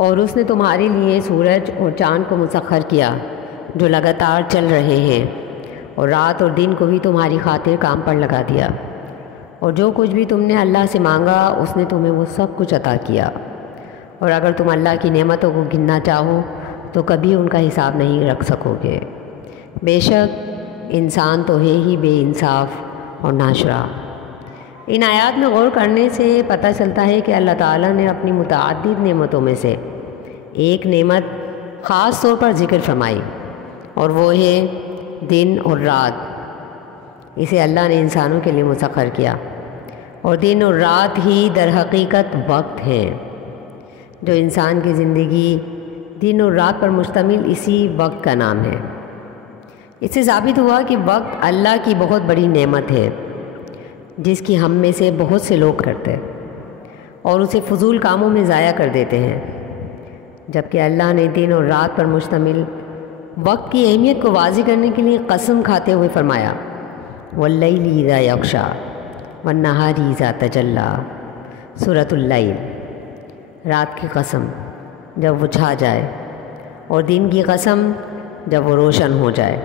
اور اس نے تمہارے لیے سورج اور چاند کو مسخر کیا جو لگاتار چل رہے ہیں، اور رات اور دن کو بھی تمہاری خاطر کام پر لگا دیا، اور جو کچھ بھی تم نے اللہ سے مانگا اس نے تمہیں وہ سب کچھ عطا کیا، اور اگر تم اللہ کی نعمتوں کو گننا چاہو تو کبھی ان کا حساب نہیں رکھ سکو گے۔ بے شک انسان تو ہے ہی بے انصاف اور ناشرا۔ ان آیات میں غور کرنے سے پتہ چلتا ہے کہ اللہ تعالیٰ نے اپنی متعدد نعمتوں میں سے ایک نعمت خاص طور پر ذکر فرمائی، اور وہ ہے دن اور رات۔ اسے اللہ نے انسانوں کے لیے مسخر کیا، اور دن اور رات ہی در حقیقت وقت ہیں۔ جو انسان کی زندگی دن اور رات پر مشتمل اسی وقت کا نام ہے۔ اس سے ثابت ہوا کہ وقت اللہ کی بہت بڑی نعمت ہے جس کی ہم میں سے بہت سے لوگ کرتے اور اسے فضول کاموں میں ضائع کر دیتے ہیں، جبکہ اللہ نے دن اور رات پر مشتمل وقت کی اہمیت کو واضح کرنے کے لیے قسم کھاتے ہوئے فرمایا وَاللَّيْلِ إِذَا يَغْشَىٰ وَالنَّهَارِ إِذَا تَجَلَّىٰ۔ سورۃ اللیل۔ رات کی قسم جب وہ چھا جائے، اور دن کی قسم جب وہ روشن ہو جائے۔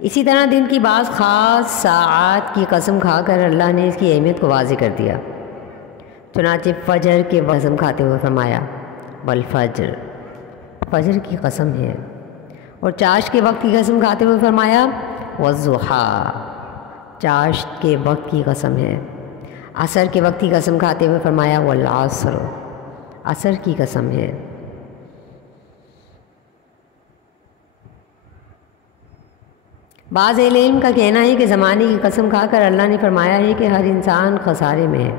اسی طرح دن کی بعض خاص ساعات کی قسم کھا کر اللہ نے اس کی اہمیت کو واضح کر دیا۔ چنانچہ فجر کے قسم کھاتے ہوئے فرمایا والفجر، فجر کی قسم ہے، اور چاشت کے وقت کی قسم کھاتے ہوئے فرمایا والضحیٰ، چاشت کے وقت کی قسم ہے۔ عصر کے وقت کی قسم کھاتے ہوئے فرمایا والعصر، عصر کی قسم ہے۔ بعض اہل علم کا کہنا ہے کہ زمانے کی قسم کھا کر اللہ نے فرمایا ہے کہ ہر انسان خسارے میں ہے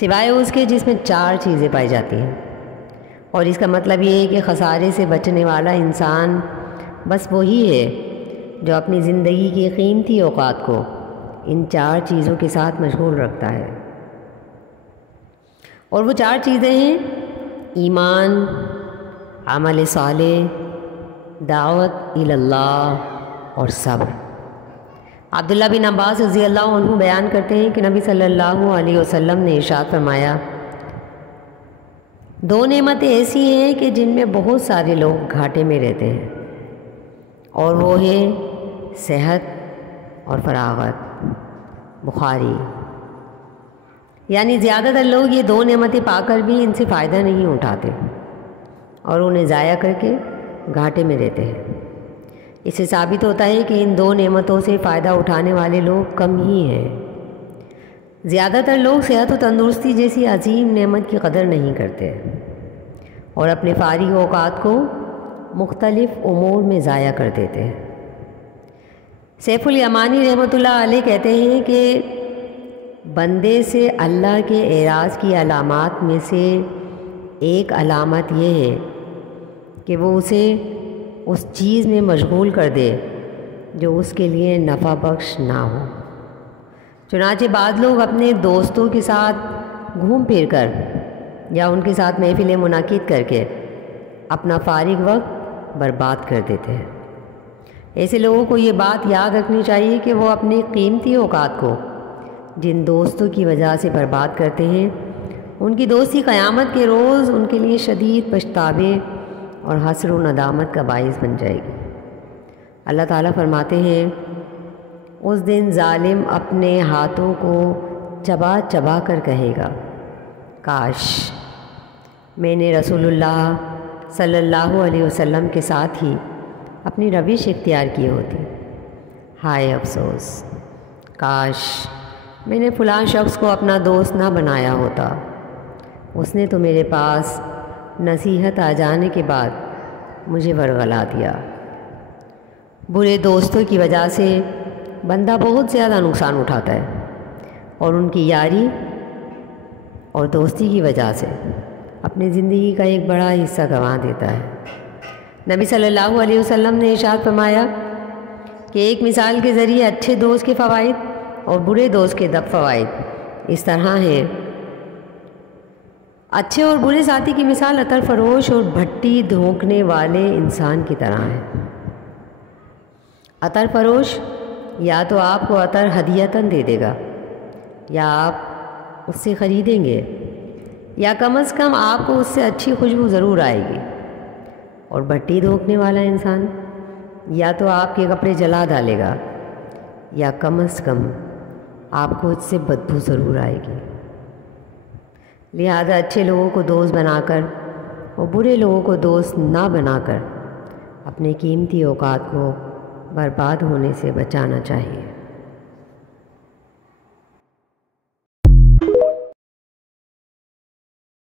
سوائے اس کے جس میں 4 چیزیں پائی جاتی ہیں، اور اس کا مطلب یہ ہے کہ خسارے سے بچنے والا انسان بس وہی ہے جو اپنی زندگی کی قیمتی اوقات کو ان 4 چیزوں کے ساتھ مشغول رکھتا ہے، اور وہ 4 چیزیں ہیں ایمان، عمل صالح، دعوت الی اللہ اور صبر۔ عبداللہ بن عباس رضی اللہ عنہ بیان کرتے ہیں کہ نبی صلی اللہ علیہ وسلم نے ارشاد فرمایا 2 نعمتیں ایسی ہیں کہ جن میں بہت سارے لوگ گھاٹے میں رہتے ہیں، اور وہ ہے صحت اور فراغت، بخاری۔ یعنی زیادہ تر لوگ یہ 2 نعمتیں پا کر بھی ان سے فائدہ نہیں اٹھاتے اور انہیں ضائع کر کے گھاٹے میں رہتے ہیں۔ اس سے ثابت ہوتا ہے کہ ان 2 نعمتوں سے فائدہ اٹھانے والے لوگ کم ہی ہیں۔ زیادہ تر لوگ صحت و تندرستی جیسی عظیم نعمت کی قدر نہیں کرتے اور اپنے فارغ اوقات کو مختلف امور میں ضائع کر دیتے ہیں۔ سیف الیمانی رحمۃ اللہ علیہ کہتے ہیں کہ بندے سے اللہ کے اعراض کی علامات میں سے ایک علامت یہ ہے کہ وہ اسے اس چیز میں مشغول کر دے جو اس کے لیے نفع بخش نہ ہو۔ چنانچہ بعض لوگ اپنے دوستوں کے ساتھ گھوم پھر کر یا ان کے ساتھ محفلیں منعقد کر کے اپنا فارغ وقت برباد کر دیتے ہیں۔ ایسے لوگوں کو یہ بات یاد رکھنی چاہیے کہ وہ اپنے قیمتی اوقات کو جن دوستوں کی وجہ سے برباد کرتے ہیں، ان کی دوستی قیامت کے روز ان کے لیے شدید پچھتاوے اور حسر و ندامت کا باعث بن جائے گی۔ اللہ تعالیٰ فرماتے ہیں اس دن ظالم اپنے ہاتھوں کو چبا چبا کر کہے گا کاش میں نے رسول اللہ صلی اللہ علیہ وسلم کے ساتھ ہی اپنی روش اختیار کی ہوتی، ہائے افسوس، کاش میں نے فلاں شخص کو اپنا دوست نہ بنایا ہوتا، اس نے تو میرے پاس نصیحت آ جانے کے بعد مجھے ورغلا دیا۔ برے دوستوں کی وجہ سے بندہ بہت زیادہ نقصان اٹھاتا ہے اور ان کی یاری اور دوستی کی وجہ سے اپنی زندگی کا ایک بڑا حصہ گنوا دیتا ہے۔ نبی صلی اللہ علیہ وسلم نے ارشاد فرمایا کہ ایک مثال کے ذریعے اچھے دوست کے فوائد اور برے دوست کے فوائد اس طرح ہیں۔ اچھے اور برے ساتھی کی مثال عطر فروش اور بھٹی دھونکنے والے انسان کی طرح ہے۔ عطر فروش یا تو آپ کو عطر ہدیتاً دے دے گا یا آپ اس سے خریدیں گے، یا کم از کم آپ کو اس سے اچھی خوشبو ضرور آئے گی۔ اور بٹی دھوکنے والا انسان یا تو آپ کے کپڑے جلا ڈالے گا یا کم از کم آپ کو اس سے بدبو ضرور آئے گی۔ لہذا اچھے لوگوں کو دوست بنا کر اور برے لوگوں کو دوست نہ بنا کر اپنے قیمتی اوقات کو برباد ہونے سے بچانا چاہیے۔